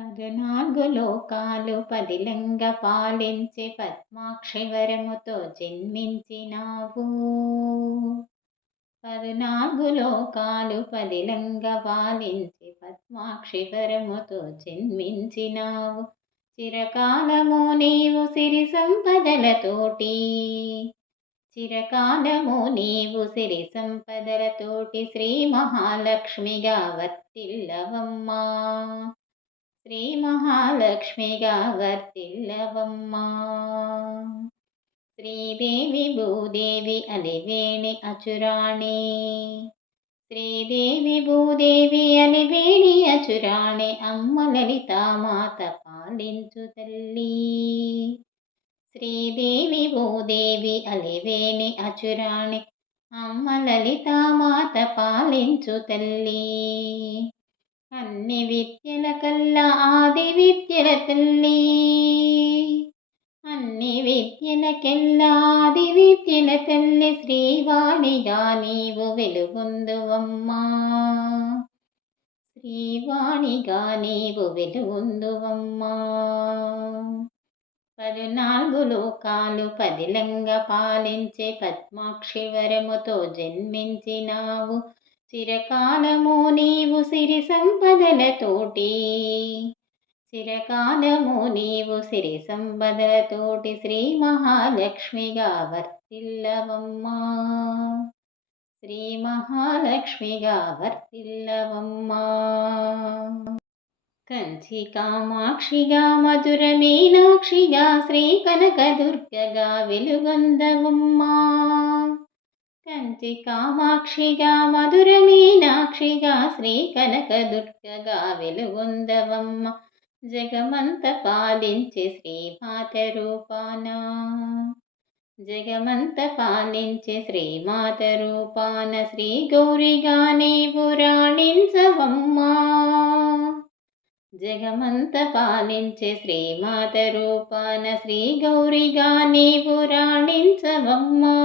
పదునాలుగు లోకాలు పదిలంగ పాలించి పద్మాక్షి వరముతో జన్మించినావు. పదునాలుగు లోకాలు పదిలంగ పాలించి పద్మాక్షి వరముతో జన్మించినావు. చిరకాలము నీవు సిరి సంపదలతోటి చిరకాలము నీవు సిరి సంపదలతోటి శ్రీ మహాలక్ష్మిగా వర్తిల్లవమ్మా. శ్రీ మహాలక్ష్మిగా వర్తిల్లవమ్మా శ్రీదేవి భూదేవి అలివేణి అచురాణి. శ్రీదేవి భూదేవి అలివేణి అచురాణి అమ్మ లలితామాత పాలించు తల్లి. శ్రీదేవి భూదేవి అలివేణి అచురాణి అమ్మ లలితామాత పాలించు తల్లి. అన్ని విద్యల కల్లా ఆది విద్యల తల్లి. అన్ని విద్యలకెల్లా ఆది విద్యల తల్లి శ్రీవాణిగా నీవు వెలుగొందువమ్మా. శ్రీవాణిగా నీవు వెలుగొందువమ్మా. పదునాలుగు లోకాలు పదిలంగా పాలించే పద్మాక్షి వరముతో జన్మించినావు. చిరకాలము నీవు సిరి సంపదలతోటి చిరకాలము నీవు సిరి సంపదలతోటి శ్రీ మహాలక్ష్మిగా వర్తిల్లవమ్మా. శ్రీ మహాలక్ష్మిగా వర్తిల్లవమ్మా. కంచి కామాక్షిగా మధుర మీనాక్షిగా శ్రీ కనకదుర్గగా వెలుగొందవమ్మా. కంచి కామాక్షిగా మధుర మీనాక్షిగా శ్రీ కనకదుర్గగా వెలుగొందవమ్మ. జగమంత పాలించే శ్రీమాత రూపాన జగమంత పాలించే శ్రీమాత రూపాన శ్రీ గౌరిగా నీవు రాణించవమ్మా. జగమంత పాలించే శ్రీమాత రూపాన శ్రీ గౌరిగా నీవు రాణించవమ్మా.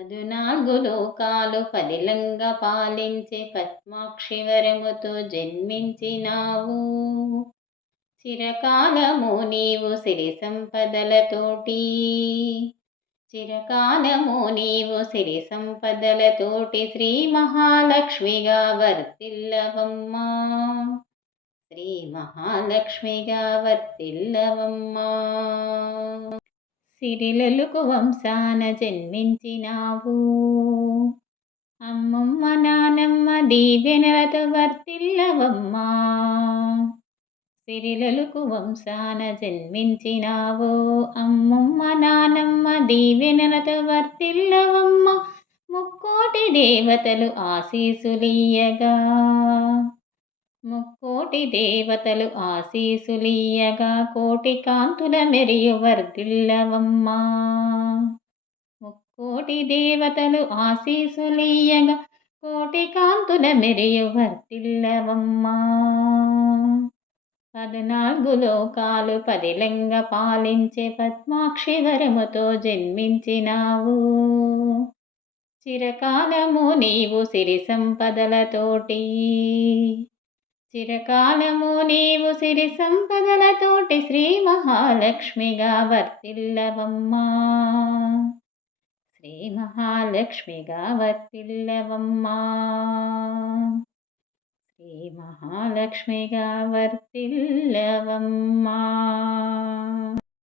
పదునాలుగు లోకాలు పదిలంగా పాలించే పద్మాక్షి వరముతో జన్మించినావు. చిరకాలము నీవు సిరి సంపదలతోటి చిరకాలము నీవు సిరి సంపదలతోటి శ్రీ మహాలక్ష్మిగా వర్తిల్లవమ్మా. శ్రీ మహాలక్ష్మిగా వర్తిల్లవమ్మా. సిరిలలుకు వంశాన జన్మించినావు. అమ్మమ్మ నానమ్మ దీవెనలతో వర్తిల్లవమ్మా. సిరిలలుకు వంశాన జన్మించినావు. అమ్మమ్మ నానమ్మ దీవెనలతో వర్తిల్లవమ్మ. ముక్కోటి దేవతలు ఆశీసులీయగా ముక్కోటి దేవతలు ఆశీసులీయగా కోటి కాంతుల మెరియు వర్ధిల్లవమ్మా. ముక్కోటి దేవతలు ఆశీసులీయగా కోటి కాంతుల మెరియు వర్ధిల్లవమ్మా. పద్నాలుగు లోకాలు పదిలంగ పాలించే పద్మాక్షి వరముతో జన్మించినావు. చిరకాలము నీవు సిరి సంపదలతోటి చిరకాలము నీవు సిరి సంపదలతోటి శ్రీ మహాలక్ష్మిగా వర్తిల్లవమ్మా. శ్రీ మహాలక్ష్మిగా వర్తిల్లవమ్మా. శ్రీ మహాలక్ష్మిగా వర్తిల్లవమ్మా.